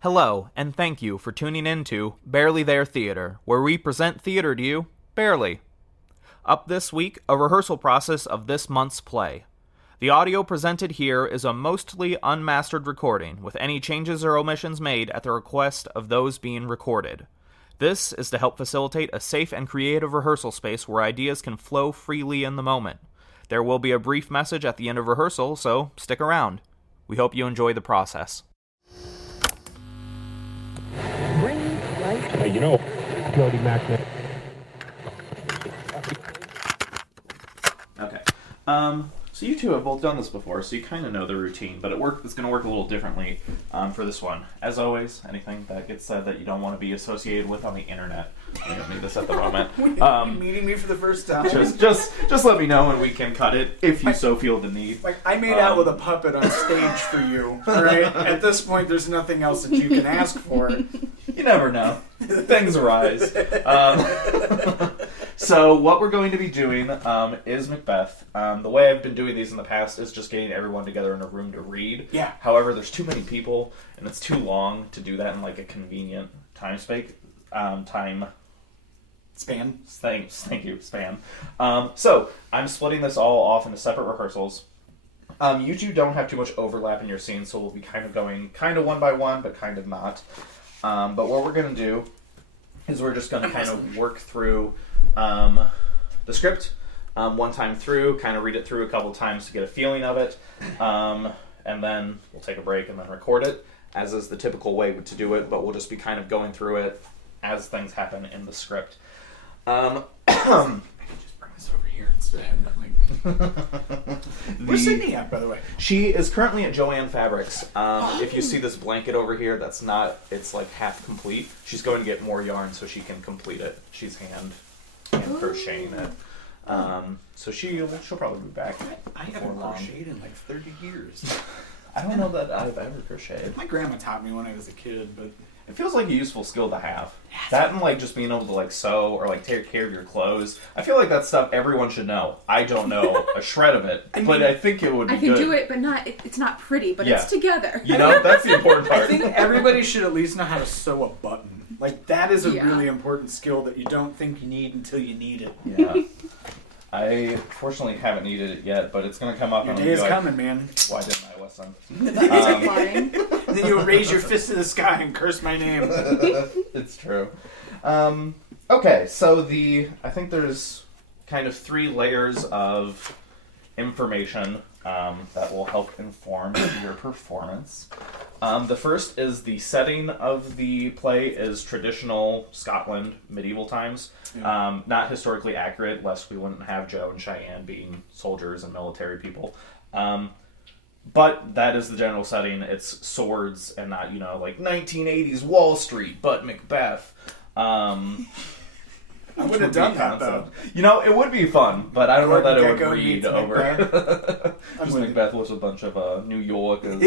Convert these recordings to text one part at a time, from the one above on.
Hello, and thank you for tuning in to Barely There Theater, where we present theater to you, barely. Up this week, a rehearsal process of this month's play. The audio presented here is a mostly unmastered recording, with any changes or omissions made at the request of those being recorded. This is to help facilitate a safe and creative rehearsal space where ideas can flow freely in the moment. There will be a brief message at the end of rehearsal, so stick around. We hope you enjoy the process. Hey, you know, Jody Macbeth. Okay. So you two have both done this before, so you kind of know the routine, but it's going to work a little differently for this one. As always, anything that gets said that you don't want to be associated with on the internet, we don't need this at the moment. Are you meeting me for the first time? Just let me know and we can cut it if you so feel the need. Like, I made out with a puppet on stage for you, alright? At this point, there's nothing else that you can ask for. You never know. Things arise. So what we're going to be doing is Macbeth. The way I've been doing these in the past is just getting everyone together in a room to read. Yeah. However, there's too many people, and it's too long to do that in like a convenient time span. Thank you, span. So I'm splitting this all off into separate rehearsals. You two don't have too much overlap in your scenes, so we'll be kind of going kind of one by one, but kind of not. But what we're going to do is we're just going to kind of work through the script one time through, kind of read it through a couple times to get a feeling of it, and then we'll take a break and then record it, as is the typical way to do it, but we'll just be kind of going through it as things happen in the script. I can just bring this over here instead. Where's Sydney at, by the way? She is currently at Joanne Fabrics. If you see this blanket over here, it's like half complete. She's going to get more yarn so she can complete it. She's hand crocheting it. So she'll probably be back. I haven't crocheted in like 30 years. I don't know that I've ever crocheted. My grandma taught me when I was a kid, but it feels like a useful skill to have. That and like just being able to like sew or like take care of your clothes. I feel like that's stuff everyone should know. I don't know a shred of it, but I think it would be good. I can do it, but it's not pretty, but it's together. You know, that's the important part. I think everybody should at least know how to sew a button. Like, that is a really important skill that you don't think you need until you need it. Yeah. I fortunately haven't needed it yet, but it's going to come up. Your day is coming, man. Why didn't I listen? And then you'll raise your fist to the sky and curse my name. It's true. Okay, so I think there's kind of 3 layers of information that will help inform your performance. The first is the setting of the play is traditional Scotland, medieval times. Yeah. Not historically accurate, lest we wouldn't have Joe and Shyan being soldiers and military people. But that is the general setting. It's swords and not, like 1980s Wall Street, but Macbeth. I would have done that, though. It would be fun, but I don't know that it would read over. Just Macbeth was a bunch of New Yorkers.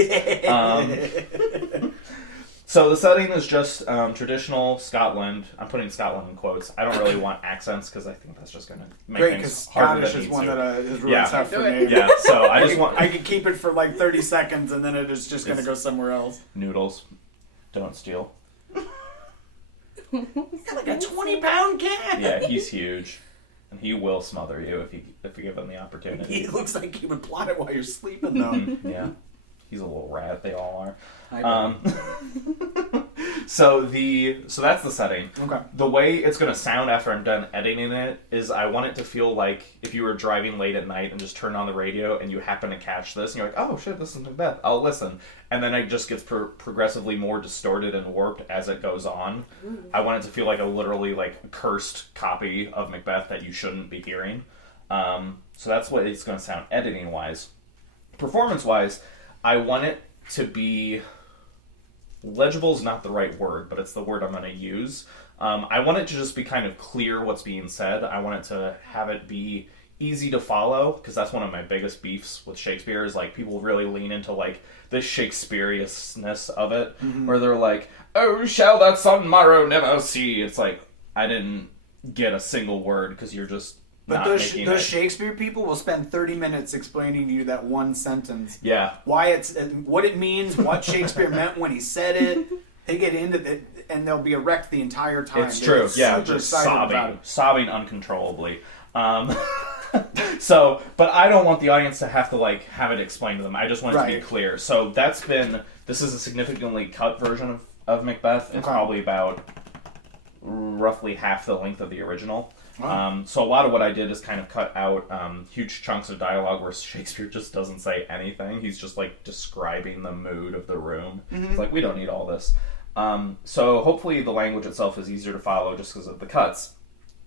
So the setting is just traditional Scotland. I'm putting Scotland in quotes. I don't really want accents because I think that's just going to make things harder than it needs to. Scottish is one that is really tough for me. Yeah, so I could keep it for like 30 seconds and then it is just going to go somewhere else. Noodles. Don't steal. He's got like a 20-pound cat. Yeah, he's huge. And he will smother you if you give him the opportunity. He looks like he would plot it while you're sleeping, though. Yeah. He's a little rat. They all are. So that's the setting. Okay. The way it's going to sound after I'm done editing it is I want it to feel like if you were driving late at night and just turned on the radio and you happen to catch this and you're like, oh shit, this is Macbeth. I'll listen. And then it just gets progressively more distorted and warped as it goes on. Ooh. I want it to feel like a literally like cursed copy of Macbeth that you shouldn't be hearing. So that's what it's going to sound editing wise. Performance wise, I want it to be legible is not the right word, but it's the word I'm going to use. I want it to just be kind of clear what's being said. I want it to have it be easy to follow, because that's one of my biggest beefs with Shakespeare is like people really lean into like the Shakespearean-ness of it, where they're like, oh, shall that sun morrow never see? It's like, I didn't get a single word because you're just But those Shakespeare people will spend 30 minutes explaining to you that one sentence. Yeah. Why it's what it means, what Shakespeare meant when he said it, They get into it, and they'll be erect the entire time. It's true. Yeah, just sobbing uncontrollably. So, but I don't want the audience to have to like have it explained to them. I just want it to be clear. So this is a significantly cut version of Macbeth. It's probably about roughly half the length of the original. Wow. So a lot of what I did is kind of cut out huge chunks of dialogue where Shakespeare just doesn't say anything. He's just like describing the mood of the room. It's like, we don't need all this. So hopefully the language itself is easier to follow just because of the cuts.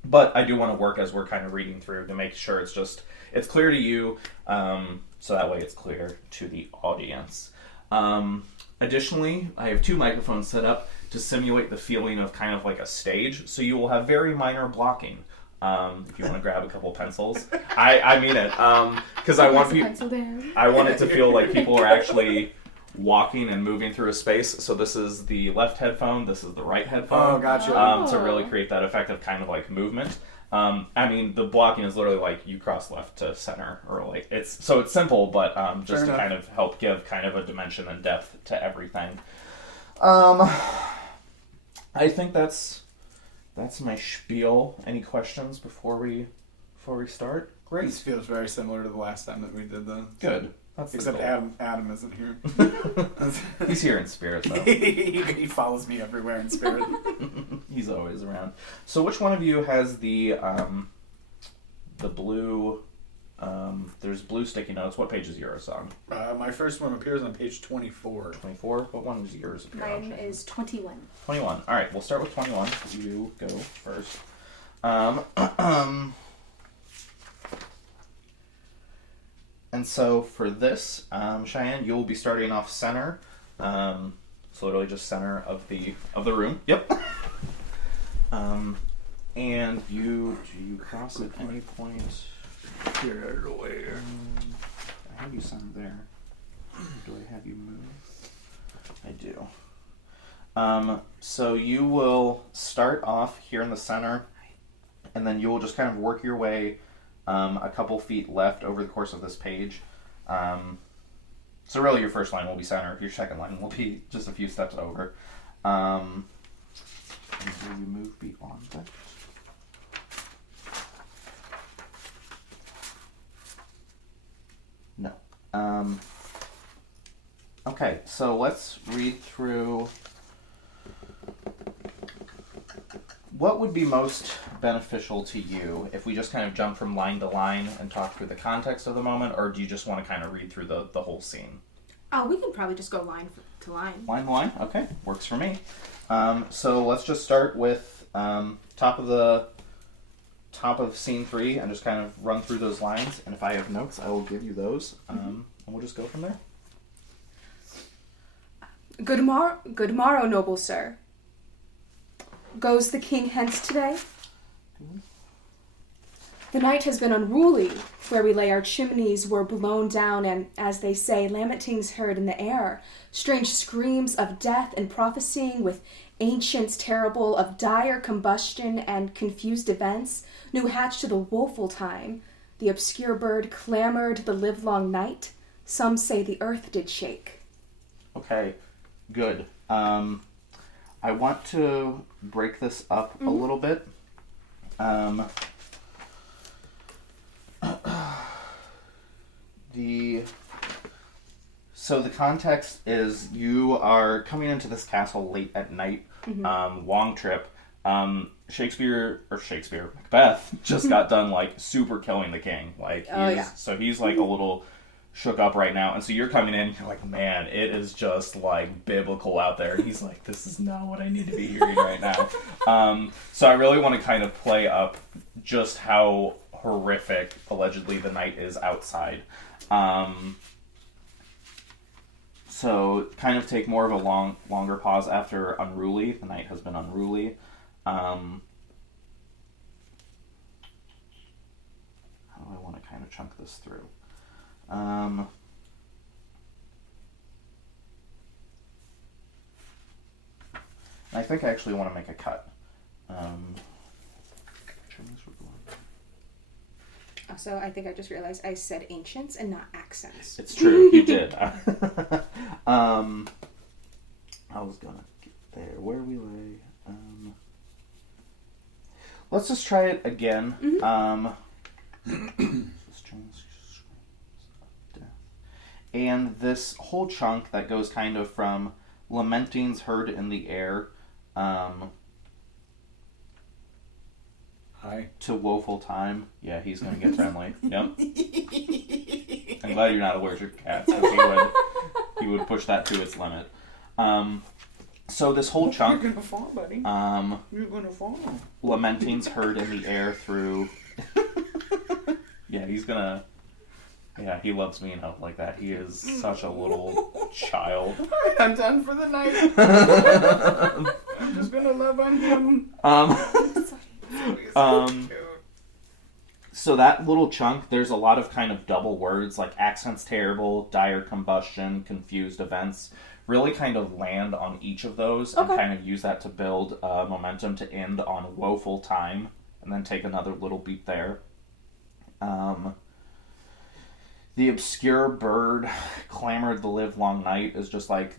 But I do want to work as we're kind of reading through to make sure it's clear to you, so that way it's clear to the audience. Additionally, I have 2 microphones set up to simulate the feeling of kind of like a stage, so you will have very minor blocking. If you want to grab a couple pencils, I mean it, because I want it to feel like people are actually walking and moving through a space. So this is the left headphone, this is the right headphone. Oh, gotcha. To really create that effect of kind of like movement. I mean, the blocking is literally like you cross left to center, or like it's simple, but just to kind of help give kind of a dimension and depth to everything. I think that's my spiel. Any questions before we start? Great. This feels very similar to the last time that we did this. Good. Except Adam isn't here. He's here in spirit, though. He follows me everywhere in spirit. He's always around. So which one of you has the blue... there's blue sticky notes. What page is yours on? My first one appears on page 24. 24? What one is yours? Mine is 21. 21. Alright, we'll start with 21. You go first. And so for this, Shyan, you'll be starting off center. So literally just center of the room. Yep. And you cross at any point. Get out of the way here. I have you center there. Do I have you move? I do. So you will start off here in the center, and then you will just kind of work your way a couple feet left over the course of this page. So really your first line will be center. Your second line will be just a few steps over. And will you move beyond that? No. Okay, so let's read through. What would be most beneficial to you if we just kind of jump from line to line and talk through the context of the moment, or do you just want to kind of read through the whole scene? Oh, we can probably just go line to line. Line to line? Okay, works for me. So let's just start with top of scene 3 and just kind of run through those lines. And if I have notes, I will give you those, and we'll just go from there. Good morrow, noble sir. Goes the king hence today? The night has been unruly. Where we lay our chimneys were blown down, and, as they say, lamentings heard in the air, strange screams of death and prophesying with ancients terrible of dire combustion and confused events, new hatched to the woeful time. The obscure bird clamored the livelong night. Some say the earth did shake. Okay, good. I want to break this up a little bit. So the context is you are coming into this castle late at night, long trip. Macbeth just got done like super killing the king. Like, so he's like a little shook up right now, and so you're coming in, you're like, man, it is just like biblical out there. He's like, this is not what I need to be hearing right now. So I really want to kind of play up just how horrific allegedly the night is outside. So kind of take more of a longer pause after unruly. The night has been unruly. How do I want to kind of chunk this through? I think I actually want to make a cut. Also, I think I just realized I said ancients and not accents. It's true, you did. I was gonna there, where we lay. Let's just try it again. And this whole chunk that goes kind of from lamentings heard in the air to woeful time. Yeah, he's going to get friendly. Yep. I'm glad you're not allergic to cats, because he would push that to its limit. So this whole chunk... You're going to fall, buddy. You're going to fall. Lamentings heard in the air through... Yeah, he's going to... Yeah, he loves me and help like that. He is such a little child. Alright, I'm done for the night. I'm just gonna love on him. So that little chunk, there's a lot of kind of double words, like accents terrible, dire combustion, confused events. Really kind of land on each of those and kind of use that to build momentum to end on woeful time, and then take another little beat there. The obscure bird clamored the livelong night is just like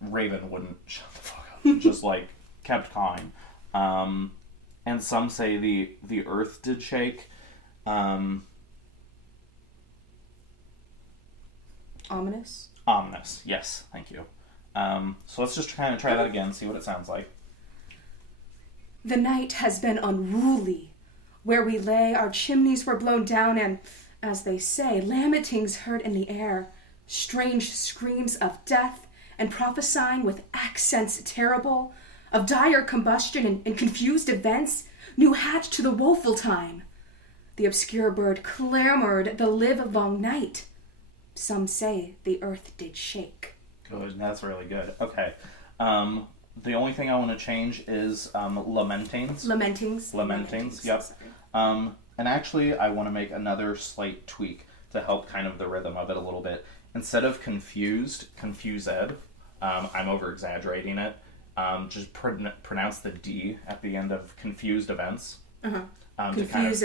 Raven wouldn't shut the fuck up. Just like kept calm. And some say the earth did shake. Ominous? Ominous, yes, thank you. So let's just kind of try that again, see what it sounds like. The night has been unruly. Where we lay, our chimneys were blown down and, as they say, lamentings heard in the air, strange screams of death, and prophesying with accents terrible, of dire combustion and confused events, new hatched to the woeful time. The obscure bird clamored the livelong night. Some say the earth did shake. Good, that's really good. Okay. The only thing I want to change is lamentings. Lamentings, yep. And actually, I want to make another slight tweak to help kind of the rhythm of it a little bit. Instead of confused, confused. I'm over-exaggerating it. Just pronounce the D at the end of confused events. Confused.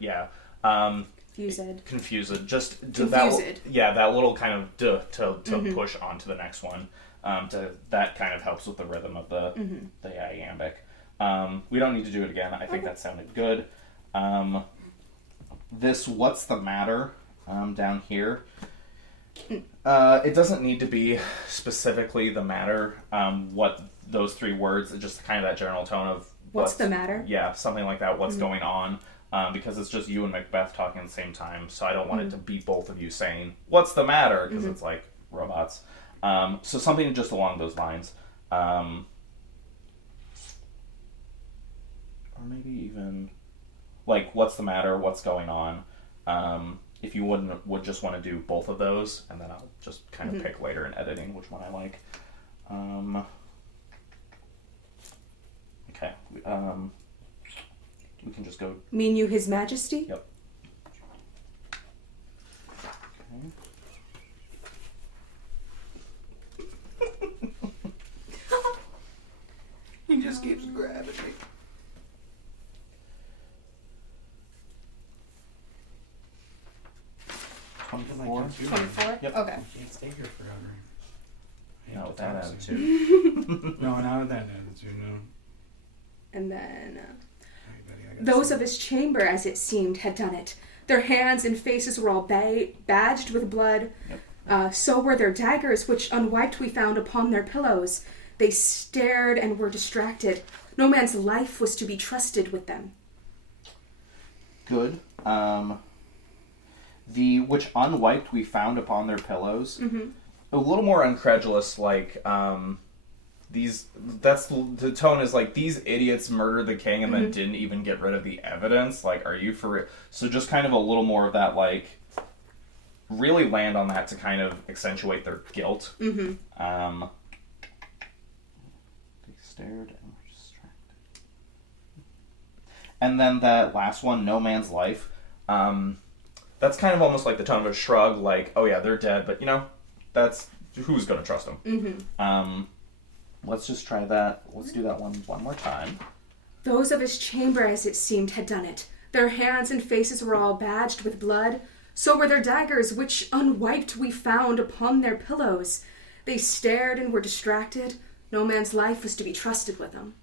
Yeah. Confused. Just Confused. that little kind of to push onto the next one. That kind of helps with the rhythm of the iambic. We don't need to do it again. I think that sounded good. This what's the matter down here. It doesn't need to be specifically the matter. What those three words, just kind of that general tone of what's the matter? Yeah, something like that. What's going on? Because it's just you and Macbeth talking at the same time, so I don't want it to be both of you saying what's the matter, because it's like robots. So something just along those lines. Or maybe even like what's the matter, what's going on. If you would just want to do both of those, and then I'll just kind of pick later in editing which one I like. Okay. We can just go... Mean you His Majesty? Yep. Okay. He just keeps grabbing me. $24. 24? Yep. Okay. I can't stay here forever. Not with that attitude. No, not with that attitude, no. And then... Hey, buddy, Those of his chamber, as it seemed, had done it. Their hands and faces were all badged with blood. Yep. So were their daggers, which unwiped we found upon their pillows. They stared and were distracted. No man's life was to be trusted with them. Good. The which unwiped we found upon their pillows. A little more incredulous, like these. That's the tone is like these idiots murdered the king and then didn't even get rid of the evidence. Like, are you for real? So just kind of a little more of that, like really land on that to kind of accentuate their guilt. They stared and were distracted. And then that last one, no man's life. That's kind of almost like the tone of a shrug, like, oh yeah, they're dead, but that's who's going to trust them. Let's just try that. Let's do that one more time. Those of his chamber, as it seemed, had done it. Their hands and faces were all badged with blood. So were their daggers, which unwiped we found upon their pillows. They stared and were distracted. No man's life was to be trusted with him.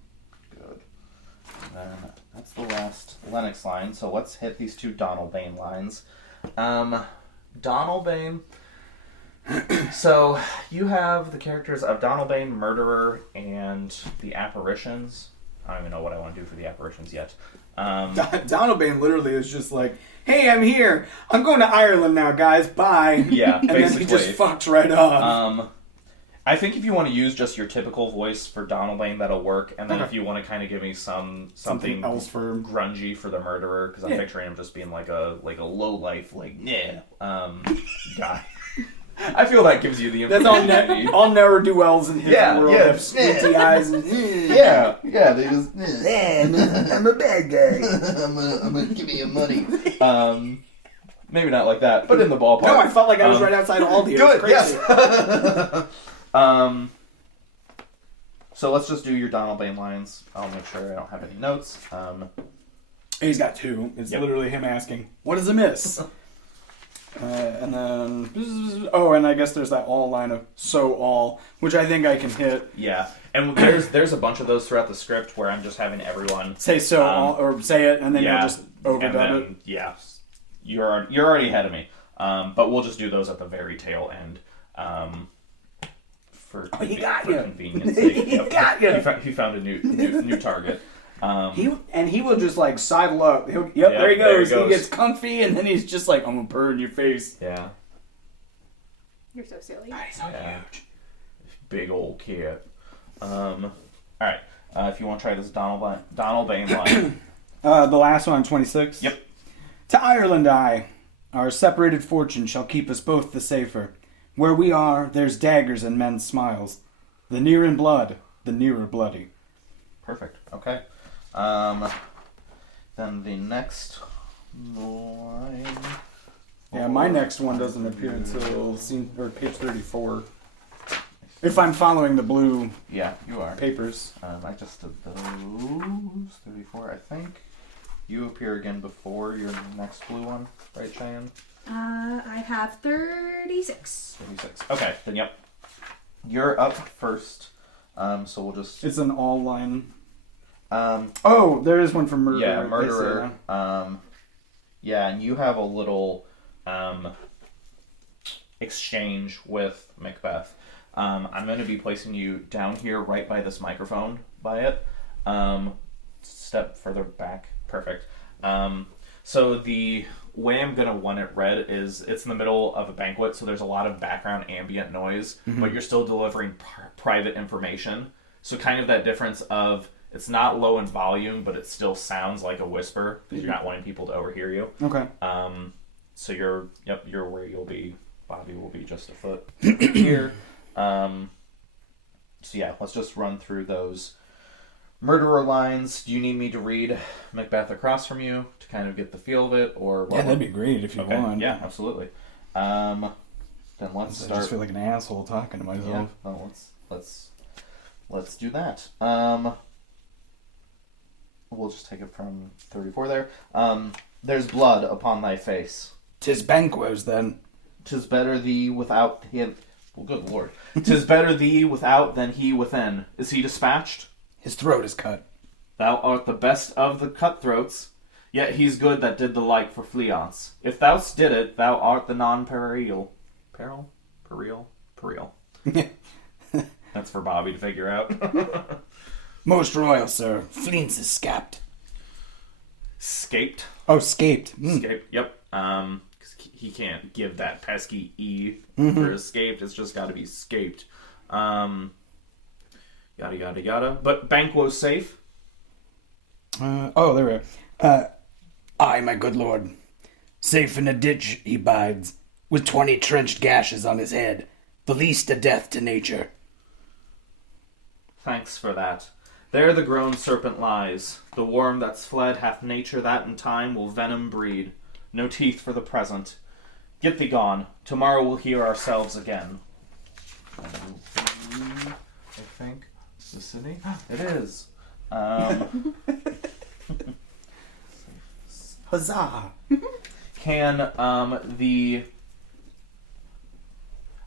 Good. And then that's the last Lennox line, so let's hit these 2 Donalbain lines. Donalbain. So, you have the characters of Donalbain, Murderer, and the Apparitions. I don't even know what I want to do for the Apparitions yet. Donalbain literally is just like, hey, I'm here. I'm going to Ireland now, guys. Bye. Yeah, and basically. then he just fucks right off. I think if you want to use just your typical voice for Donalbain, that'll work. And then if you want to kind of give me something else for grungy for the Murderer, because I'm picturing him just being like a low life, guy. I feel that gives you the information. That's all ne'er-do-wells in his world. Yeah. Have squinty eyes and yeah. They just. I'm a bad guy. I'm gonna give you money. Maybe not like that, but in the ballpark. No, I felt like I was right outside Aldi. Good. Yes. So let's just do your Donalbain lines. I'll make sure I don't have any notes. He's got 2. It's literally him asking, "What is amiss?" And then, and I guess there's that all line of "so all," which I think I can hit. Yeah, and there's a bunch of those throughout the script where I'm just having everyone Say "so all" or say it, and then you'll just overdub it. Yeah, you're already ahead of me. But we'll just do those at the very tail end. For convenience sake. He got you. He found a new target. He will just like sidle up. There he goes. He gets comfy, and then he's just like, "I'm gonna purr in your face." Yeah. You're so silly. He's so huge. Big old kid. All right. If you want to try this Donalbain line. The last one, 26. Yep. To Ireland our separated fortune shall keep us both the safer. Where we are, there's daggers and men's smiles. The near in blood, the nearer bloody. Perfect. Okay. Then the next line. Yeah, my next one doesn't appear until page 34. If I'm following the blue Yeah, you are. papers. I just did those. 34, I think. You appear again before your next blue one, right, Shyan? I have 36. 36. Okay, then yep. You're up first. So we'll just... It's an all line. There is one for Murderer. Yeah, Murderer. Yeah, and you have a little exchange with Macbeth. I'm going to be placing you down here right by this microphone by it. Step further back. Perfect. So the way I'm going to want it read is it's in the middle of a banquet, so there's a lot of background ambient noise, but you're still delivering private information. So kind of that difference of it's not low in volume, but it still sounds like a whisper because you're not wanting people to overhear you. Okay. So you're where you'll be. Bobby will be just a foot here. So yeah, let's just run through those Murderer lines. Do you need me to read Macbeth across from you to kind of get the feel of it, or Yeah, that'd be great if you want. Yeah, absolutely. Then let's start. I just feel like an asshole talking to myself. Yeah. Well, let's do that. We'll just take it from 34 there. There's blood upon thy face. 'Tis Banquo's then. 'Tis better thee without him. Well, good lord. 'Tis better thee without than he within. Is he dispatched? His throat is cut. Thou art the best of the cutthroats, yet he's good that did the like for Fleance. If thou'st did it, thou art the non-peril. Peril? That's for Bobby to figure out. Most royal, sir. Fleance is scapt. Scaped? Oh, scaped. Escaped, yep. 'Cause he can't give that pesky E for escaped. It's just got to be scaped. Yada, yada, yada. But Banquo's safe. There we are. Aye, my good lord. Safe in a ditch he bides, with 20 trenched gashes on his head, the least a death to nature. Thanks for that. There the grown serpent lies. The worm that's fled hath nature that in time will venom breed. No teeth for the present. Get thee gone. Tomorrow we'll hear ourselves again. I think. The city? It is. Huzzah! Can the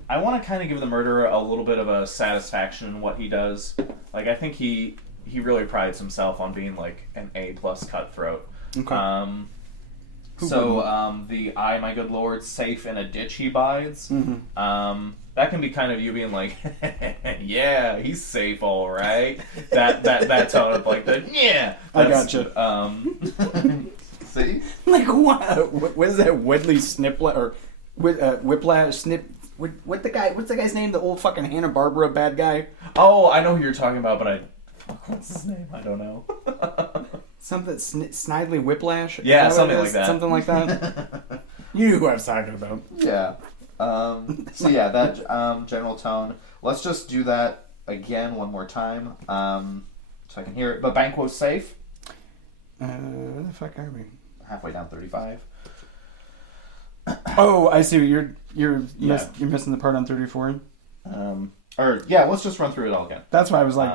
I want to kind of give the murderer a little bit of a satisfaction in what he does. Like, I think he really prides himself on being, like, an A-plus cutthroat. Okay. The I, my good lord, safe in a ditch he bides. That can be kind of you being like, yeah, he's safe, all right. That tone of like the I gotcha. See, like what is that? Wedley Snipla or Whiplash Snip? What's the guy's name? The old fucking Hanna-Barbera bad guy. Oh, I know who you're talking about, but what's his name? I don't know. Something Snidely Whiplash. Yeah, something like that. Something like that. You knew who I was talking about. Yeah. That general tone. Let's just do that again one more time, so I can hear it. But Banquo's safe. Where the fuck are we? Halfway down 35. Oh, I see. You're missing the part on 34. Let's just run through it all again. That's why I was like.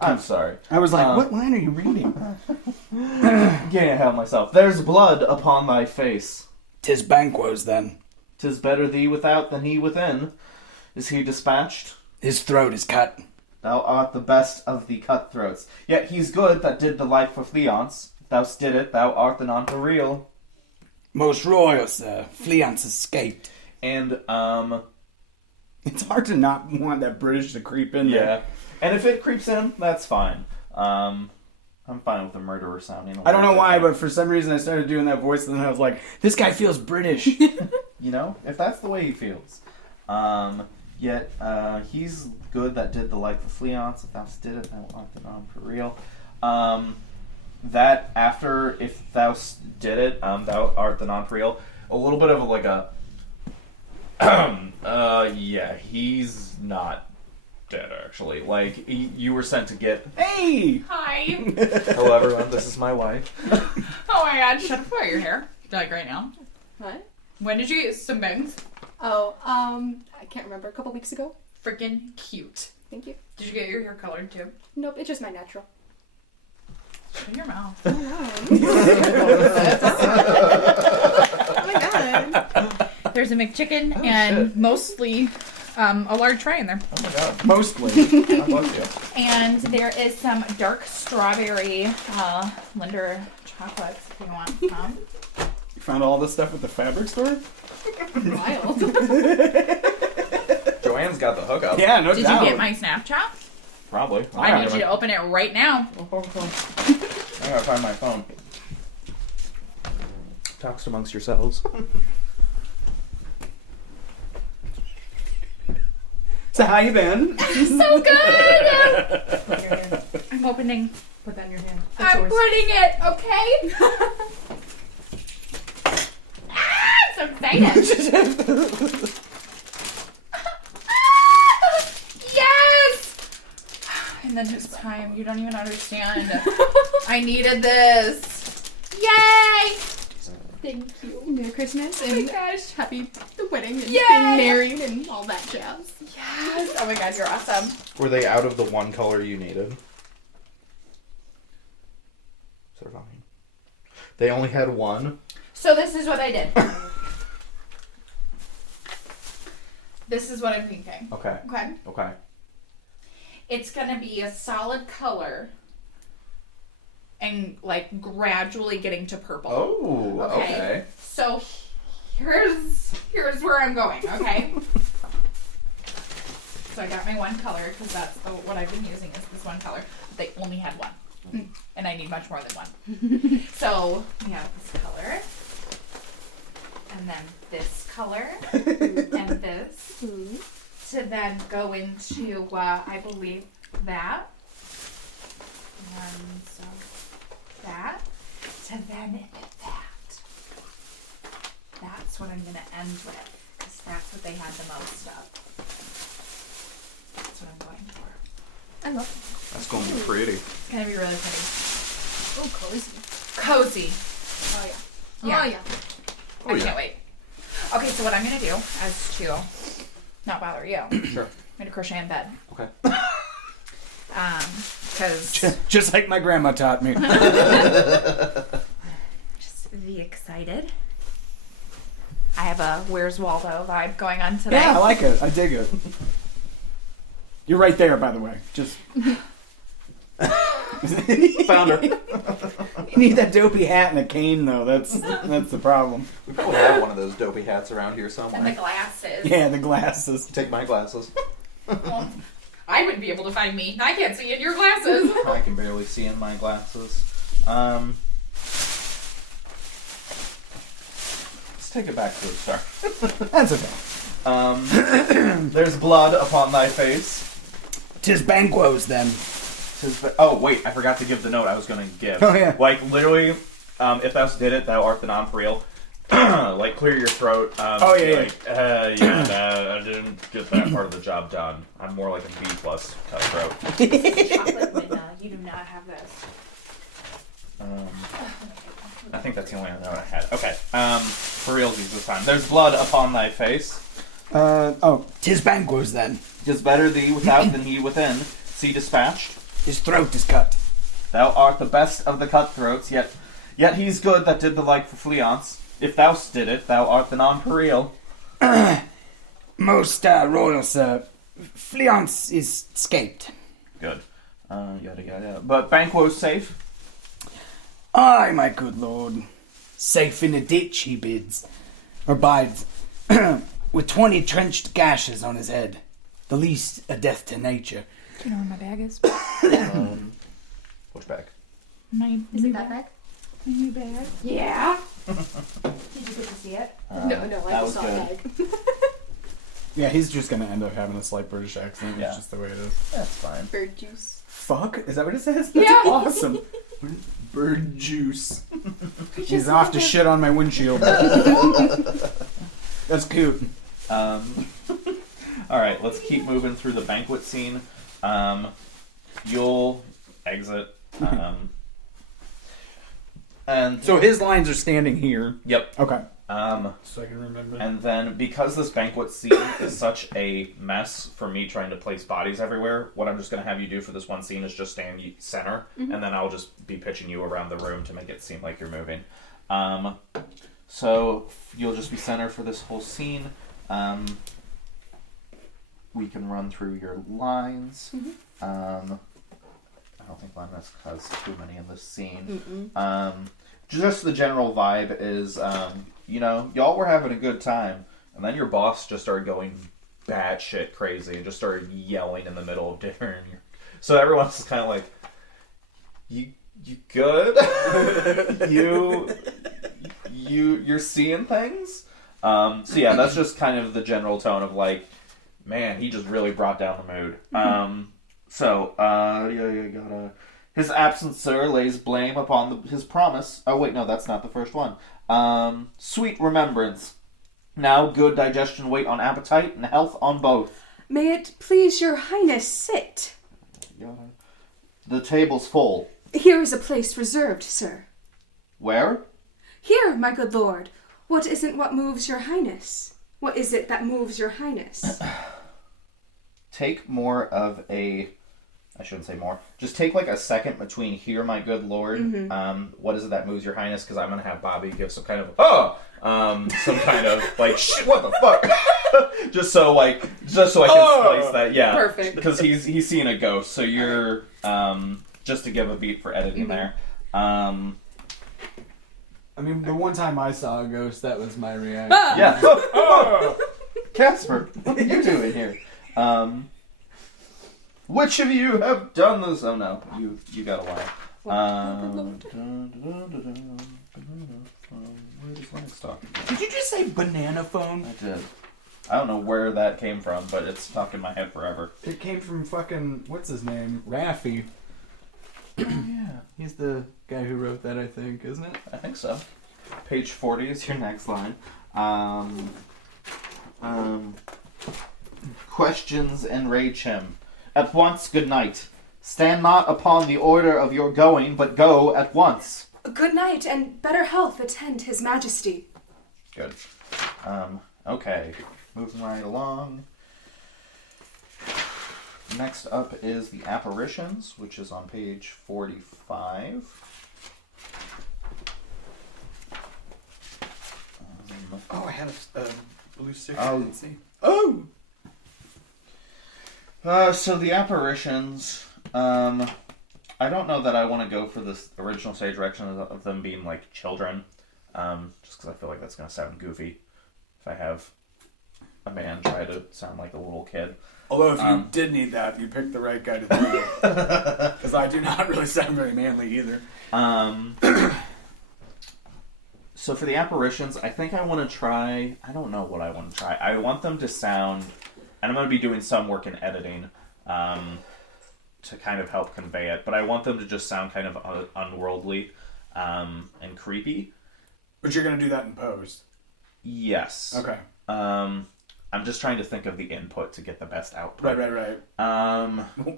I'm sorry. I was like, what line are you reading? Getting ahead of myself. There's blood upon thy face. 'Tis Banquo's then. 'Tis better thee without than he within. Is he dispatched? His throat is cut. Thou art the best of the cutthroats. Yet he's good that did the life of Fleance. Thou did it, thou art the non-for-real. Most royal, sir. Fleance escaped. And, It's hard to not want that British to creep in there. Yeah. And if it creeps in, that's fine. I'm fine with the murderer sounding. I don't know why, but for some reason I started doing that voice, and then I was like, this guy feels British. You know, if that's the way he feels. Yet, he's good that did the life of Fleance. If thou did it, thou art the non-for-real. That after, if thou did it, thou art the non-for-real. A little bit of he's not dead, actually. Like, you were sent to get... Hey! Hi. Hello, everyone. This is my wife. Oh my god, shut up about your hair. Like right now. What? When did you get some bangs? Oh, I can't remember. A couple weeks ago. Freaking cute. Thank you. Did you get your hair colored too? Nope, it's just my natural. Shut your mouth. Oh my god. There's a McChicken and mostly a large fry in there. Oh my god. Mostly. God bless you. And there is some dark strawberry Linder chocolates if you want some. You found all this stuff at the fabric store? Wild. Joanne's got the hookup. Yeah, no Did doubt. you get my Snapchat? Probably. I need you to open it right now. I gotta find my phone. Talks amongst yourselves. So how you been? So good! I'm opening. Put that in your hand. I'm putting it, okay? I'm so excited. Yes! And then this time, you don't even understand. I needed this. Yay! Thank you. Merry Christmas Oh my and gosh. happy the wedding and Yay! being married and all that jazz. Yes! Oh my god, you're awesome. Were they out of the one color you needed? They're fine. They only had one? So this is what I did. This is what I'm thinking. Okay. Okay? Okay. It's gonna be a solid color and like gradually getting to purple. Oh, okay. So here's where I'm going, okay? So I got my one color because that's what I've been using is this one color. But they only had one. And I need much more than one. So we have this color. And then this color. And this. To then go into, I believe, that. And so that. To then that. That's what I'm going to end with. Because that's what they had the most of. That's what I'm going for. I love it. That's going to be pretty. It's going to be really pretty. Oh, cozy. Cozy. Oh, yeah. Yeah. Oh, yeah. I can't wait. Okay, so what I'm going to do is to not bother you. Sure. I'm going to crochet in bed. Okay. Because Just like my grandma taught me. just be excited. I have of a Where's Waldo vibe going on today. Yeah, I like it. I dig it. You're right there, by the way. Just Found her. you need that dopey hat and a cane, though. That's the problem. We probably have one of those dopey hats around here somewhere. And the glasses. Yeah, the glasses. Take my glasses. Well, I wouldn't be able to find me. I can't see in your glasses. I can barely see in my glasses. Let's take it back to the start. That's okay. There's blood upon thy face. 'Tis Banquo's then. Oh, wait, I forgot to give the note I was going to give. Oh, yeah. Like, literally, if thou did it, thou art the non-for-real. Like, clear your throat. Oh, yeah, like, I didn't get that part of the job done. I'm more like a B+ cutthroat. Chocolate Midna, you do not have this. I think that's the only note I had. Okay, for realsies this time. There's blood upon thy face. 'Tis Banquo's then. 'Tis better thee without than he within. See dispatched. His throat is cut. Thou art the best of the cutthroats, yet he's good that did the like for Fleance. If thou did it, thou art the non-for-real. Most royal, sir. Fleance is escaped. Good. Yada yada. But Banquo's safe? Aye, my good lord. Safe in a ditch, he bides. With 20 trenched gashes on his head. The least a death to nature. Do you know where my bag is? Push back. Is it that bag? My new bag? Yeah. Did you get to see it? No, I that just was saw good. a bag. Yeah, he's just gonna end up having a slight British accent. Yeah. It's just the way it is. That's fine. Bird juice. Fuck? Is that what it says? That's Yeah. awesome. Bird juice. He's off to shit on my windshield. That's cute. Alright, let's keep moving through the banquet scene. You'll exit. And So his lines are standing here. yep. Okay. So I can remember. and then because this banquet scene is such a mess for me trying to place bodies everywhere, what I'm just going to have you do for this one scene is just stand center, and then I'll just be pitching you around the room to make it seem like you're moving. So you'll just be center for this whole scene. We can run through your lines. I don't think Lennox has too many in this scene. Just the general vibe is, y'all were having a good time, and then your boss just started going batshit crazy and just started yelling in the middle of dinner. So everyone's just kind of like, "You good? you're seeing things." So yeah, that's just kind of the general tone of like, man, he just really brought down the mood. You gotta. His absence, sir, lays blame upon his promise. Oh, wait, no, that's not the first one. Sweet remembrance. Now good digestion wait on appetite and health on both. May it please your highness sit. The table's full. Here is a place reserved, sir. Where? Here, my good lord. What isn't what moves your highness? What is it that moves your highness? Take more of a... I shouldn't say more. Just take like a second between here, my good lord. What is it that moves your highness? Because I'm going to have Bobby give some kind of... some kind of like, shit, what the fuck? just so I can slice that. Yeah. Perfect. Because he's seeing a ghost. So you're... just to give a beat for editing there. I mean, the one time I saw a ghost, that was my reaction. Yeah. Casper, what are you doing here? Which of you have done this? Oh no, you got a lie. Where does Lennox talk? Did you just say banana phone? I did. I don't know where that came from, but it's stuck in my head forever. It came from fucking, what's his name? Raffi. Oh yeah, He's the guy who wrote that, I think, isn't it? I think so. Page 40 is your next line. Questions enrage him. At once, good night. Stand not upon the order of your going, but go at once. Good night, and better health attend his majesty. Good. Okay. Moving right along. Next up is the apparitions, which is on page 45. Oh, I had a blue sticker. Oh. I didn't see. Oh! So the apparitions, I don't know that I want to go for this original stage direction of them being like children, just because I feel like that's going to sound goofy if I have a man try to sound like a little kid. Although if you did need that, you picked the right guy to do it. Because I do not really sound very manly either. So for the apparitions, I think I want to try... I don't know what I want to try. I want them to sound... And I'm going to be doing some work in editing to kind of help convey it. But I want them to just sound kind of unworldly and creepy. But you're going to do that in post? Yes. Okay. I'm just trying to think of the input to get the best output. Right.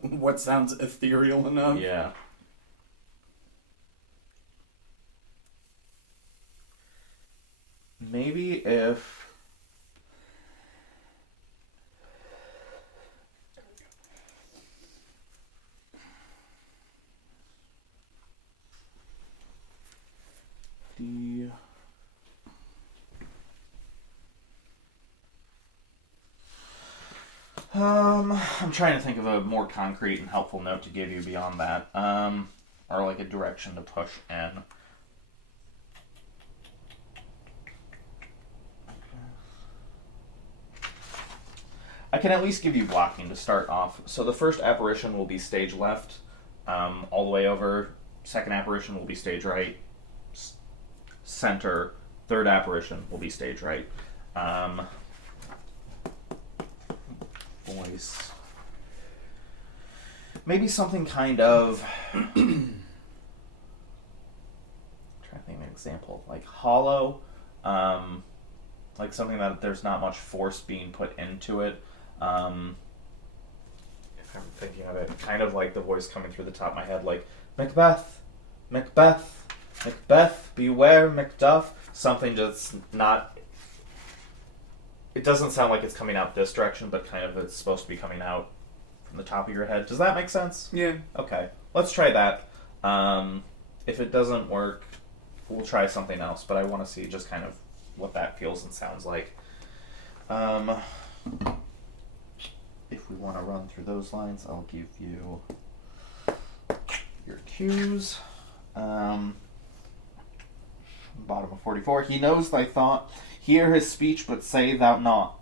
What sounds ethereal enough? Yeah. Maybe if... I'm trying to think of a more concrete and helpful note to give you beyond that. Or like a direction to push in. I can at least give you blocking to start off. So the first apparition will be stage left, all the way over. Second apparition will be stage right. Center. Third apparition will be stage right. Voice. Maybe something kind of... I'm trying to think of an example. Like hollow. Like something that there's not much force being put into it. If I'm thinking of it, kind of like the voice coming through the top of my head, like, Macbeth, Macbeth, Macbeth, beware Macduff. Something just not... It doesn't sound like it's coming out this direction, but kind of it's supposed to be coming out from the top of your head. Does that make sense? Yeah. Okay, let's try that. If it doesn't work, we'll try something else, but I want to see just kind of what that feels and sounds like. If we want to run through those lines, I'll give you your cues. Bottom of 44. He knows thy thought. Hear his speech, but say thou not.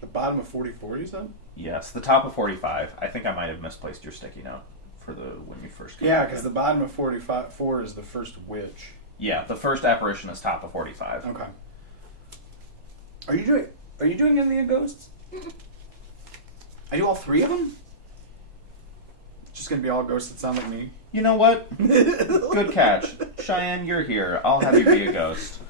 The bottom of 44, you said? Yes, the top of 45. I think I might have misplaced your sticky note for the when you first came. Yeah, because the bottom of 44 is the first witch. Yeah, the first apparition is top of 45. Okay. Are you doing any of the ghosts? Are you all three of them? Just gonna be all ghosts that sound like me. You know what? Good catch. Shyan, you're here. I'll have you be a ghost.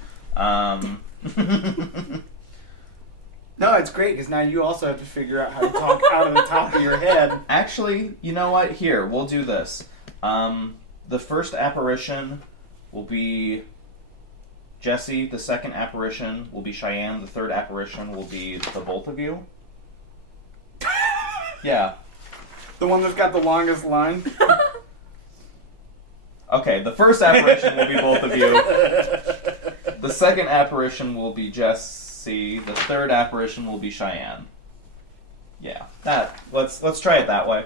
No, it's great, because now you also have to figure out how to talk out of the top of your head. Actually, you know what? Here, we'll do this. The first apparition will be Jesse. The second apparition will be Shyan. The third apparition will be the both of you. Yeah. The one that's got the longest line? Okay, the first apparition will be both of you. The second apparition will be Jesse. The third apparition will be Shyan. Yeah, that. Let's try it that way.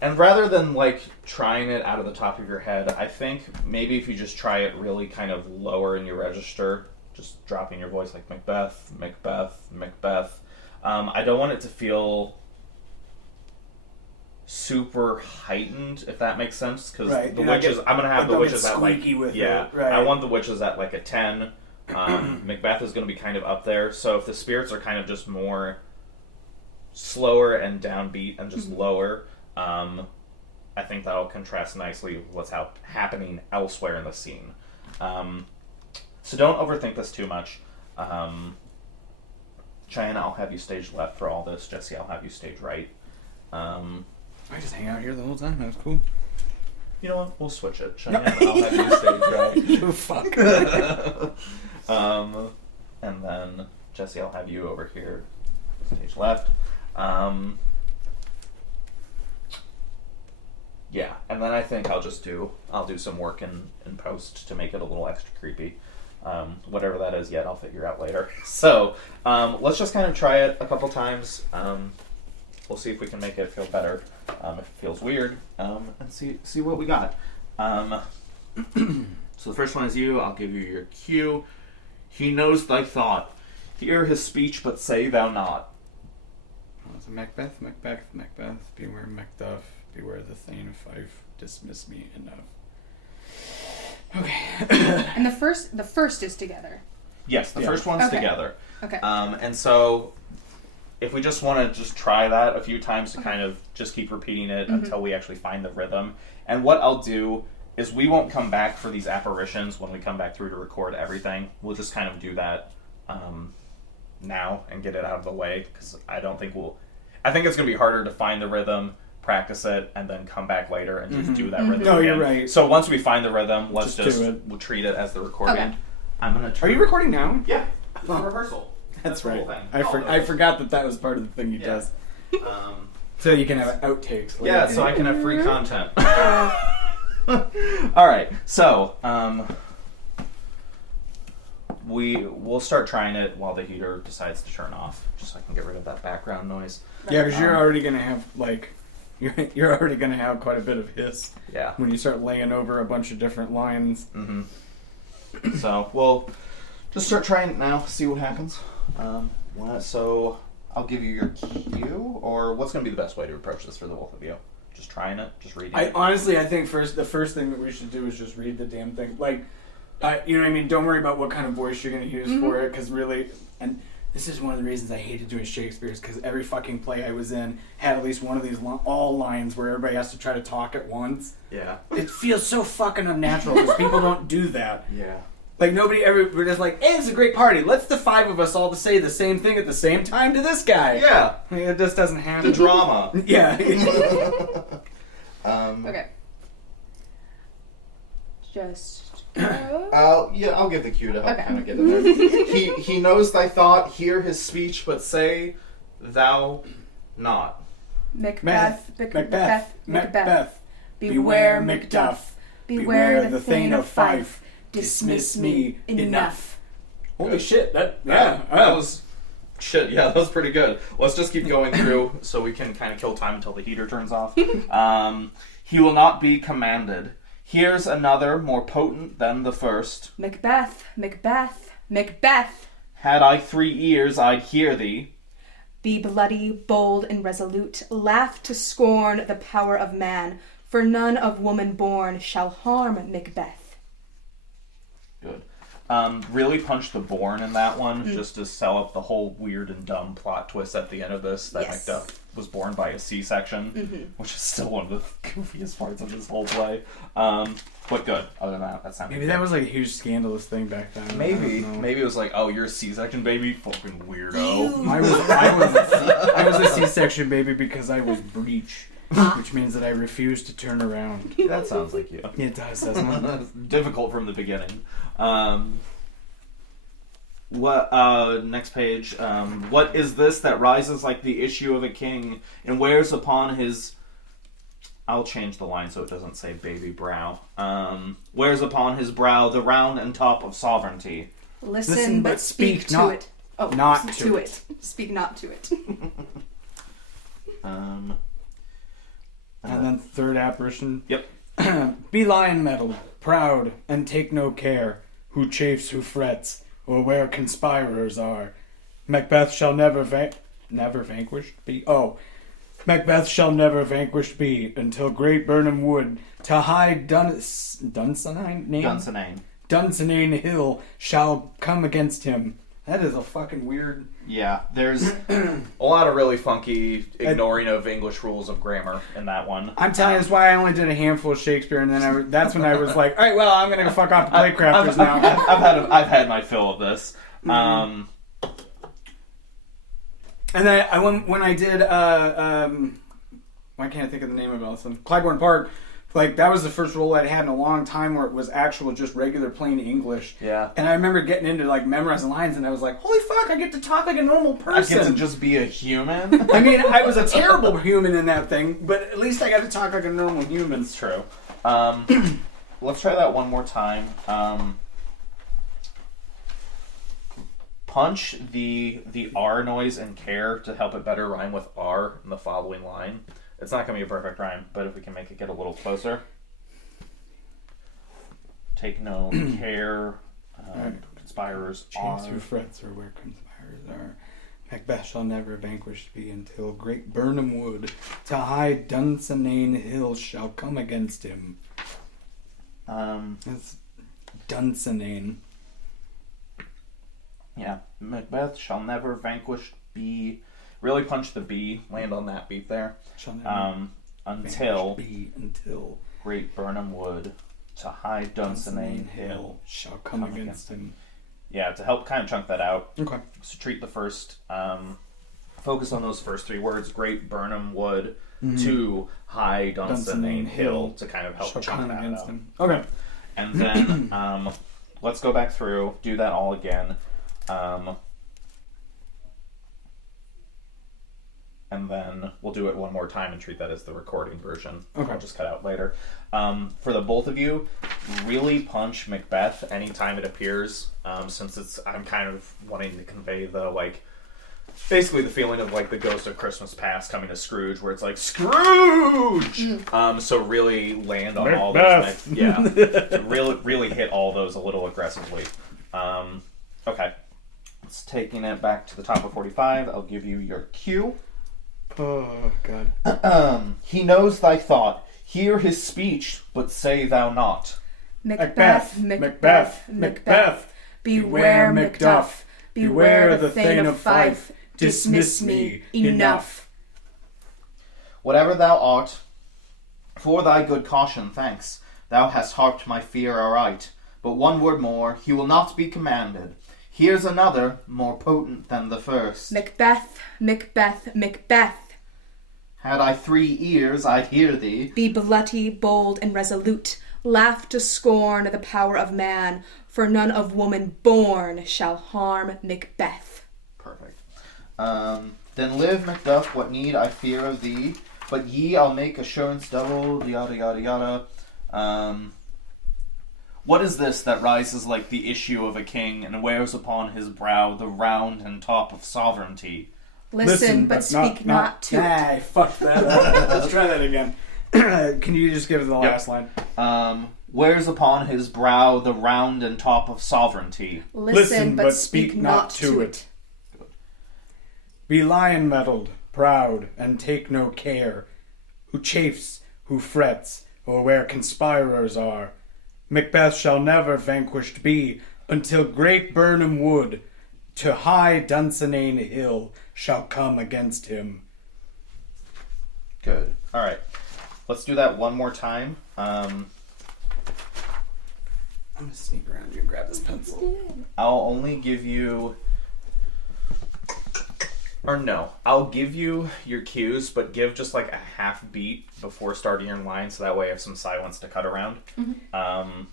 And rather than like trying it out of the top of your head, I think maybe if you just try it really kind of lower in your register, just dropping your voice like Macbeth, Macbeth, Macbeth. I don't want it to feel super heightened, if that makes sense, because the witches. I'm gonna have the witches at like with yeah. it, right. I want the witches at like a 10. Macbeth is gonna be kind of up there. So if the spirits are kind of just more slower and downbeat and just lower, I think that'll contrast nicely with what's happening elsewhere in the scene. So don't overthink this too much. Cheyenne, I'll have you stage left for all this. Jesse, I'll have you stage right. I just hang out here the whole time. That's cool. You know what? We'll switch it. Cheyenne, I'll have you stage right. You fuck. And then Jesse, I'll have you over here, stage left. Yeah, and then I think I'll do some work in post to make it a little extra creepy. Whatever that is yet, I'll figure out later. So, let's just kind of try it a couple times. We'll see if we can make it feel better, if it feels weird, and see what we got. So the first one is you. I'll give you your cue. He knows thy thought. Hear his speech, but say thou not. So Macbeth, beware Macduff, beware the Thane of Fife, dismiss me enough. Okay. And the first is together. Yes, the first one's together. Okay. And so if we just want to just try that a few times to kind of just keep repeating it until we actually find the rhythm. And what I'll do is we won't come back for these apparitions when we come back through to record everything. We'll just kind of do that now and get it out of the way, because I think it's going to be harder to find the rhythm, practice it, and then come back later and just do that rhythm No, again. you're right. So once we find the rhythm, let's we'll treat it as the recording. Okay. I'm going to Are you recording now? Yeah. Rehearsal. That's the whole right. thing. I forgot that was part of the thing he does. So you can have outtakes. Yeah, so I can have free content. All right, so we'll start trying it while the heater decides to turn off, just so I can get rid of that background noise. Yeah, because you're already gonna have you're already gonna have quite a bit of hiss. Yeah. When you start laying over a bunch of different lines. Mm-hmm. So we'll just start trying it now, see what happens. So I'll give you your cue, or what's gonna be the best way to approach this for the both of you? Just trying it, just reading it. I think the first thing that we should do is just read the damn thing. Like, you know what I mean? Don't worry about what kind of voice you're going to use for it, because really, and this is one of the reasons I hated doing Shakespeare's, because every fucking play I was in had at least one of these all lines where everybody has to try to talk at once. Yeah. It feels so fucking unnatural, because people don't do that. Yeah. Like, we're just like, hey, it's a great party. Let's the five of us all to say the same thing at the same time to this guy. Yeah. I mean, it just doesn't happen. The drama. Yeah. Okay. Just I'll give the cue to help kind of get in there. He knows thy thought, hear his speech, but say thou not. Macbeth. Beware Macduff. Beware the Thane of Fife. Dismiss me enough. Holy shit! That was shit. Yeah, that was pretty good. Let's just keep going through so we can kind of kill time until the heater turns off. He will not be commanded. Here's another more potent than the first. Macbeth. Had I 3 ears, I'd hear thee. Be bloody, bold, and resolute. Laugh to scorn the power of man, for none of woman born shall harm Macbeth. Good. Really punch the born in that one, just to sell up the whole weird and dumb plot twist at the end of this, that Macduff was born by a C-section, which is still one of the goofiest parts of this whole play. But good. Other than that sounded maybe good. that was like a huge scandalous thing back then. Maybe it was like, oh, you're a C-section baby, fucking weirdo. I was a C-section baby because I was breech, which means that I refused to turn around. That sounds like you. It does, doesn't it? It's difficult from the beginning. Next page. What is this that rises like the issue of a king and wears upon his... I'll change the line so it doesn't say baby brow. Wears upon his brow the round and top of sovereignty. Listen but speak to it. Oh, not to it. Speak not to it. And then third apparition. Yep. Be lion mettled, proud, and take no care, who chafes, who frets, or where conspirers are. Macbeth shall never vanquished be. Oh, Macbeth shall never vanquished be until great Burnham Wood to high Dunsinane Hill shall come against him. That is a fucking weird... Yeah, there's a lot of really funky ignoring of English rules of grammar in that one. I'm telling you, that's why I only did a handful of Shakespeare, and then that's when I was like, all right, well, I'm going to fuck off to Playcrafters now. I've had my fill of this. And then when I did, why can't I think of the name of it? Clybourne Park, Like, that was the first role I'd had in a long time where it was actual, just regular, plain English. Yeah. And I remember getting into, like, memorizing lines, and I was like, holy fuck, I get to talk like a normal person. I get to just be a human. I mean, I was a terrible human in that thing, but at least I got to talk like a normal human. It's true. Let's try that one more time. Punch the R noise in care to help it better rhyme with R in the following line. It's not going to be a perfect rhyme, but if we can make it get a little closer. Take no care, conspirers are... Chains through frets or where conspirers are. Macbeth shall never vanquished be until great Burnham wood to high Dunsinane hill shall come against him. It's Dunsinane. Yeah, Macbeth shall never vanquished be... Really punch the B, land on that beat there. Shall never Until be until great Burnham wood to high Dunsinane hill shall come against him. Yeah, to help kind of chunk that out. Okay. So treat the first, focus on those first three words, great Burnham wood to high Dunsinane hill to kind of help chunk that out. Him. Okay. And then let's go back through, do that all again. And then we'll do it one more time and treat that as the recording version. Okay. I'll just cut out later. For the both of you, really punch Macbeth anytime it appears, since I'm kind of wanting to convey the, like, basically the feeling of, like, the ghost of Christmas past coming to Scrooge, where it's like, Scrooge! So really land on all those. Yeah. really hit all those a little aggressively. Okay. It's taking it back to the top of 45. I'll give you your cue. Oh, God. He knows thy thought. Hear his speech, but say thou not. Macbeth, Macbeth, Macbeth. Beware, Macduff. Beware the Thane of Fife. Dismiss me. Enough. Whatever thou art, for thy good caution, thanks. Thou hast harped my fear aright. But one word more, he will not be commanded. Here's another, more potent than the first. Macbeth, Macbeth, Macbeth. Had I 3 ears, I'd hear thee. Be bloody, bold, and resolute. Laugh to scorn the power of man, for none of woman born shall harm Macbeth. Perfect. Then live, Macduff, what need I fear of thee? But ye I'll make assurance double, yada yada yada. What is this that rises like the issue of a king and wears upon his brow the round and top of sovereignty? Listen, but speak not to it. Nah, fuck that up. Let's try that again. Can you just give the last line? Wears upon his brow the round and top of sovereignty. Listen, but speak not to it. Be lion-mettled, proud, and take no care, who chafes, who frets, or where conspirers are. Macbeth shall never vanquished be, until great Burnham wood to high Dunsinane hill shall come against him. Good. Alright. Let's do that one more time. I'm gonna sneak around you and grab this pencil. I'll only give you... Or no, I'll give you your cues, but give just like a half beat before starting your line, so that way I have some silence to cut around. And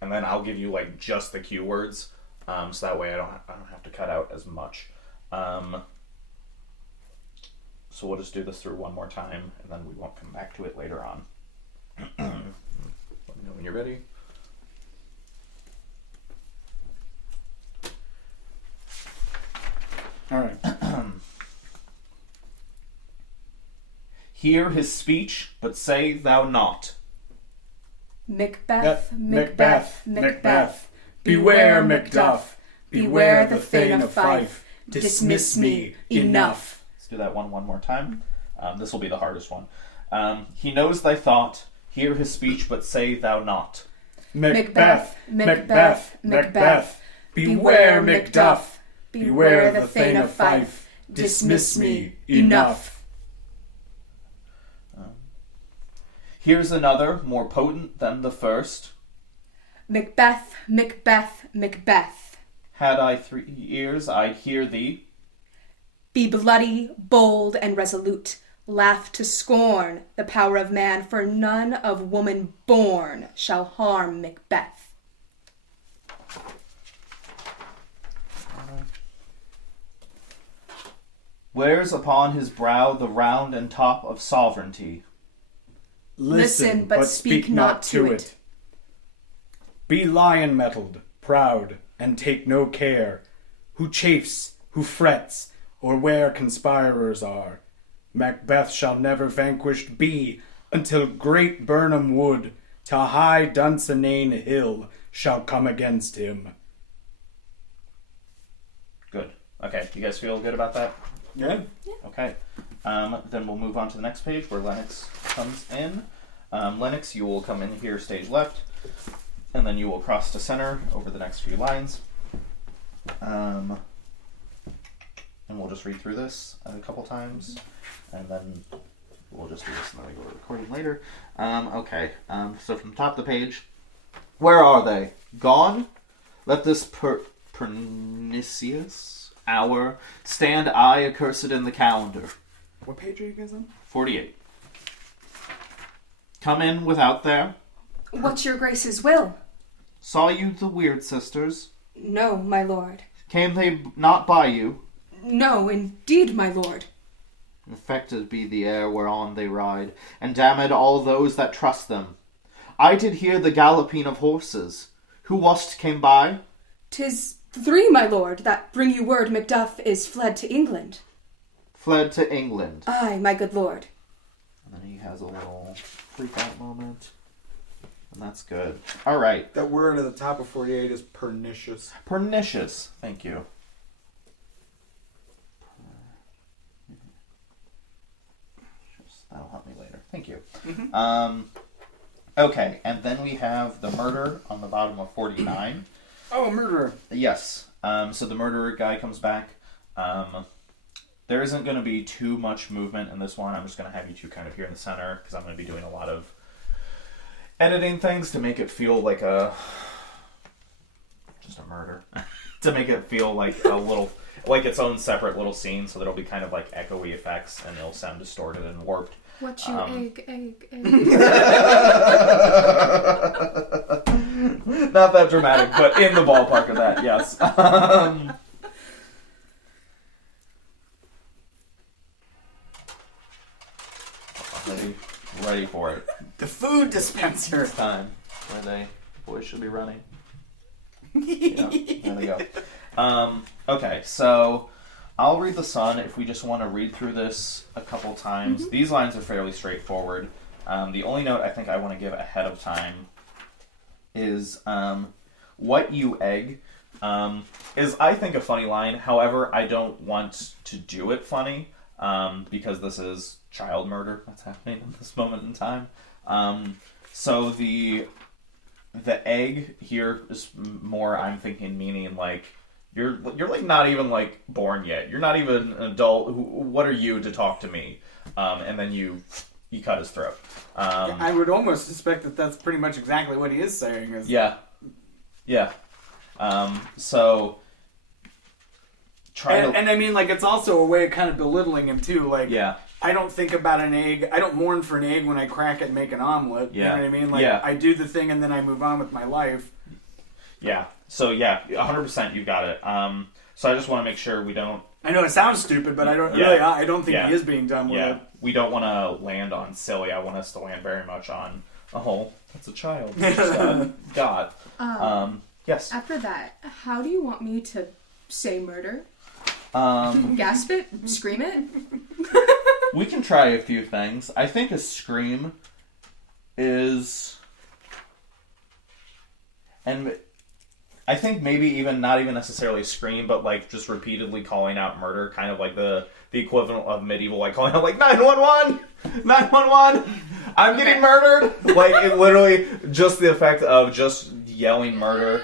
then I'll give you like just the cue words, so that way I don't have to cut out as much. So we'll just do this through one more time, and then we won't come back to it later on. Let me know when you're ready. All right. Hear his speech, but say thou not. Macbeth, Macbeth, Macbeth. Beware, Macduff. Beware the Thane of Fife. Dismiss me. Enough. Let's do that one more time. This will be the hardest one. He knows thy thought. Hear his speech, but say thou not. Macbeth, Macbeth, Macbeth. Beware, Macduff. Beware the Thane of Fife. Dismiss me. Enough. Here's another, more potent than the first. Macbeth, Macbeth, Macbeth. Had I 3 ears, I'd hear thee. Be bloody, bold, and resolute. Laugh to scorn the power of man, for none of woman born shall harm Macbeth. Wears upon his brow the round and top of sovereignty. Listen, but speak not to it. Be lion-mettled, proud, and take no care, who chafes, who frets, or where conspirers are. Macbeth shall never vanquished be, until great Burnham Wood, to high Dunsinane Hill, shall come against him. Good. Okay, you guys feel good about that? Yeah? Okay. Then we'll move on to the next page where Lennox comes in. Lennox, you will come in here stage left, and then you will cross to center over the next few lines. And we'll just read through this a couple times, and then we'll just do this and then we go to recording later. Okay. So from the top of the page, where are they? Gone? Let this pernicious hour stand I accursed in the calendar. What page are you guys on? 48. Come in without there. What's your grace's will? Saw you the weird sisters? No, my lord. Came they not by you? No, indeed, my lord. Infected be the air whereon they ride, and damned all those that trust them. I did hear the galloping of horses. Who was't came by? 'Tis 3, my lord, that bring you word Macduff is fled to England. Fled to England. Aye, my good lord. And then he has a little freak out moment. And that's good. Alright. That word at the top of 48 is pernicious. Pernicious. Thank you. That'll help me later. Thank you. Okay, and then we have the murder on the bottom of 49. Oh, a murderer. Yes. So the murderer guy comes back. There isn't going to be too much movement in this one. I'm just going to have you two kind of here in the center because I'm going to be doing a lot of editing things to make it feel like just a murder. To make it feel like a little, like its own separate little scene, so there'll be kind of like echoey effects and it'll sound distorted and warped. What's you egg? Not that dramatic, but in the ballpark of that, yes. Ready for it. The food dispenser. It's time where boys should be running. Yeah, there they go. Okay, so I'll read the Sun if we just want to read through this a couple times. Mm-hmm. These lines are fairly straightforward. The only note I think I want to give ahead of time is what you egg is, I think, a funny line. However, I don't want to do it funny because this is child murder that's happening at this moment in time. So the egg here is more, I'm thinking, meaning like you're like not even like born yet. You're not even an adult. What are you to talk to me? And then you cut his throat. I would almost suspect that that's pretty much exactly what he is saying. Yeah. So try and I mean, like, it's also a way of kind of belittling him too. Like, yeah. I don't think about an egg. I don't mourn for an egg when I crack it and make an omelet. Yeah. You know what I mean? Like, I do the thing and then I move on with my life. Yeah. So, yeah, 100% you got it. So I just want to make sure we don't... I know it sounds stupid, but I don't I don't think he is being dumb with it. We don't want to land on silly. I want us to land very much on, oh, that's a child. God. Yes. After that, how do you want me to say murder? Gasp it? Scream it? We can try a few things. I think a scream is... And I think maybe even not even necessarily scream, but like just repeatedly calling out murder, kind of like the equivalent of medieval, like calling out like 911, 911, I'm getting murdered. Like it literally just the effect of just yelling murder.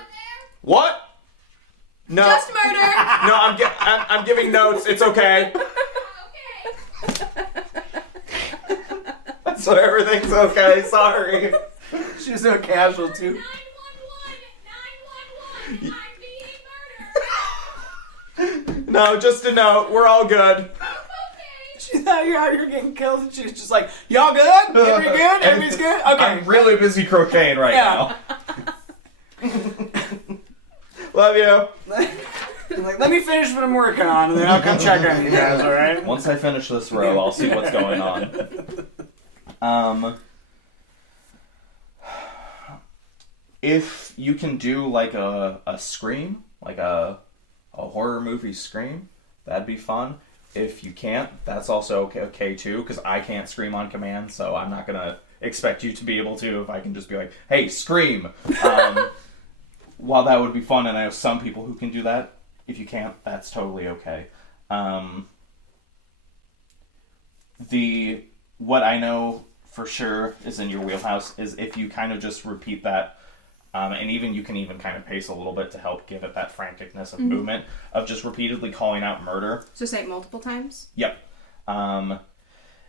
What? No. Just murder. No, I'm giving notes. It's okay. So everything's okay. Sorry. She's so casual too. 911, I'm being murdered. No, just a note. We're all good. Okay. She's out here, getting killed, and she's just like, y'all good? Everybody good? Everybody's good? Okay. I'm really busy crocheting right now. Love you. I'm like, let me finish what I'm working on, and then I'll come check on you guys, alright? Once I finish this row, I'll see what's going on. If you can do like a scream, like a horror movie scream, that'd be fun. If you can't, that's also okay too, because I can't scream on command, so I'm not gonna expect you to be able to if I can just be like, hey, scream! While that would be fun, and I know some people who can do that, if you can't, that's totally okay. What I know for sure is in your wheelhouse is if you kind of just repeat that, and even you can even kind of pace a little bit to help give it that franticness of movement of just repeatedly calling out murder. So say it multiple times? Yep. And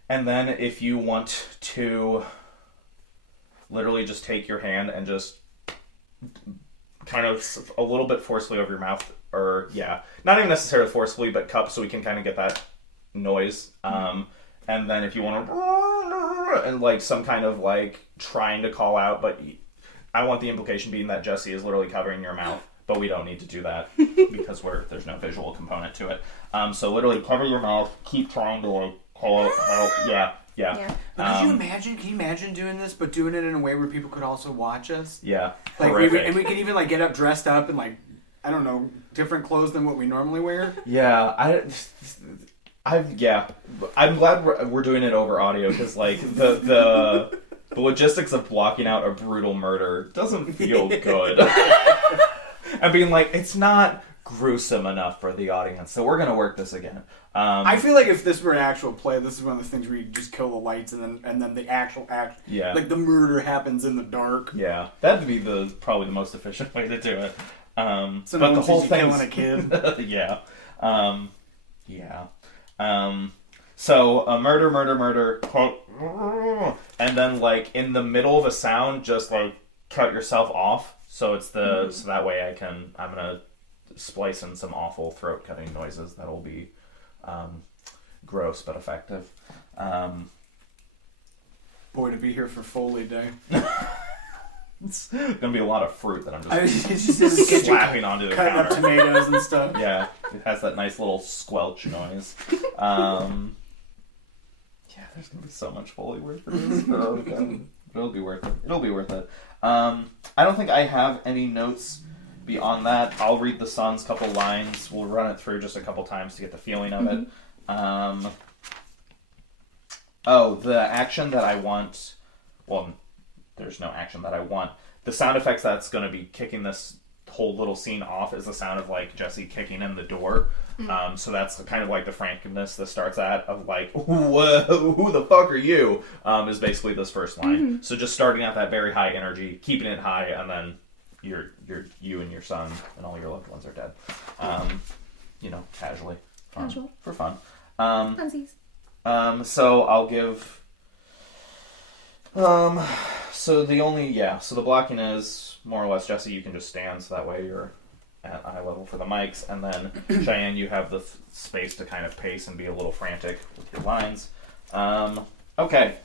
then if you want to literally just take your hand and just kind of a little bit forcefully over your mouth, or not even necessarily forcefully, but cup so we can kind of get that noise. And then if you want to, and like some kind of like trying to call out, but I want the implication being that Jesse is literally covering your mouth, but we don't need to do that because there's no visual component to it. So literally cover your mouth, keep trying to like call it out. Yeah. But can you imagine doing this, but doing it in a way where people could also watch us? Yeah. Like we could even like get up dressed up in like, I don't know, different clothes than what we normally wear. Yeah, I'm glad we're doing it over audio because like the logistics of blocking out a brutal murder doesn't feel good. And being like, it's not gruesome enough for the audience, so we're gonna work this again. I feel like if this were an actual play, this is one of the things where you just kill the lights and then the actual act, like the murder happens in the dark. Yeah, that'd be probably the most efficient way to do it. So but no the whole thing killing a kid. So murder, and then like in the middle of a sound, just like cut yourself off. So it's so that way I'm gonna splice in some awful throat cutting noises that'll be gross but effective. Boy, to be here for Foley Day. It's gonna be a lot of fruit that I'm just slapping onto the cutting counter. up tomatoes and stuff. Yeah, it has that nice little squelch noise. There's gonna be so much Foley work for this. Oh, God. It'll be worth it. I don't think I have any notes beyond that. I'll read the son's couple lines. We'll run it through just a couple times to get the feeling of it. The action that I want. Well, there's no action that I want. The sound effects that's going to be kicking this whole little scene off is the sound of like Jesse kicking in the door. So that's kind of like the frankness that starts of like, whoa, who the fuck are you? Is basically this first line. So just starting at that very high energy, keeping it high, and then you and your son and all your loved ones are dead. Casually, for fun. Funsies. So I'll give. So the blocking is more or less, Jesse, you can just stand so that way you're at eye level for the mics, and then Shyan, you have the space to kind of pace and be a little frantic with your lines. Okay.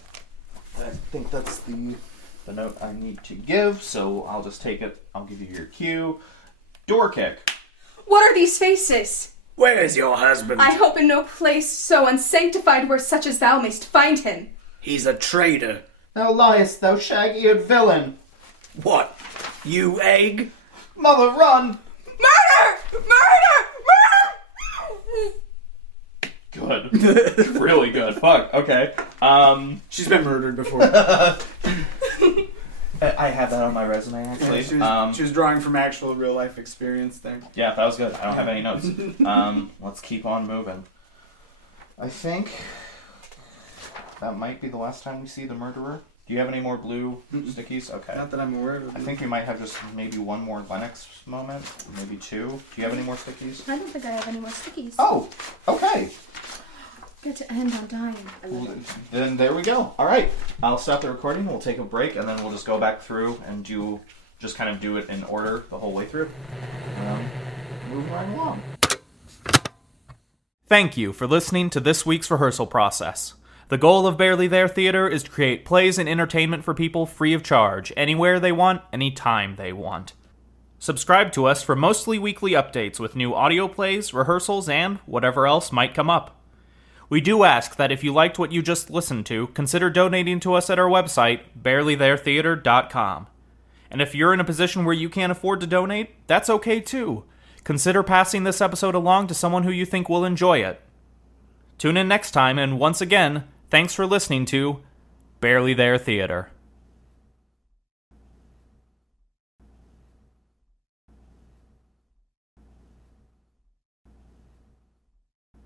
I think that's the note I need to give, so I'll just take it. I'll give you your cue. Door kick. What are these faces? Where is your husband? I hope in no place so unsanctified where such as thou mayst find him. He's a traitor. Thou liest, thou shag-eared villain. What? You egg? Mother, run! Murder! Good. Really good. Fuck. Okay. She's been murdered before. I have that on my resume, actually. Yeah, she was drawing from actual real life experience there. Yeah, that was good. I don't have any notes. Let's keep on moving. I think that might be the last time we see the murderer. Do you have any more blue stickies? Okay. Not that I'm aware of. I think we might have just maybe one more Lennox moment, maybe two. Do you have any more stickies? I don't think I have any more stickies. Oh, okay. Get to end on dying. Then there we go. All right. I'll stop the recording. We'll take a break, and then we'll just go back through and just kind of do it in order the whole way through. Move right along. Thank you for listening to this week's rehearsal process. The goal of Barely There Theater is to create plays and entertainment for people free of charge, anywhere they want, anytime they want. Subscribe to us for mostly weekly updates with new audio plays, rehearsals, and whatever else might come up. We do ask that if you liked what you just listened to, consider donating to us at our website, barelytheretheater.com. And if you're in a position where you can't afford to donate, that's okay too. Consider passing this episode along to someone who you think will enjoy it. Tune in next time, and once again, thanks for listening to Barely There Theater.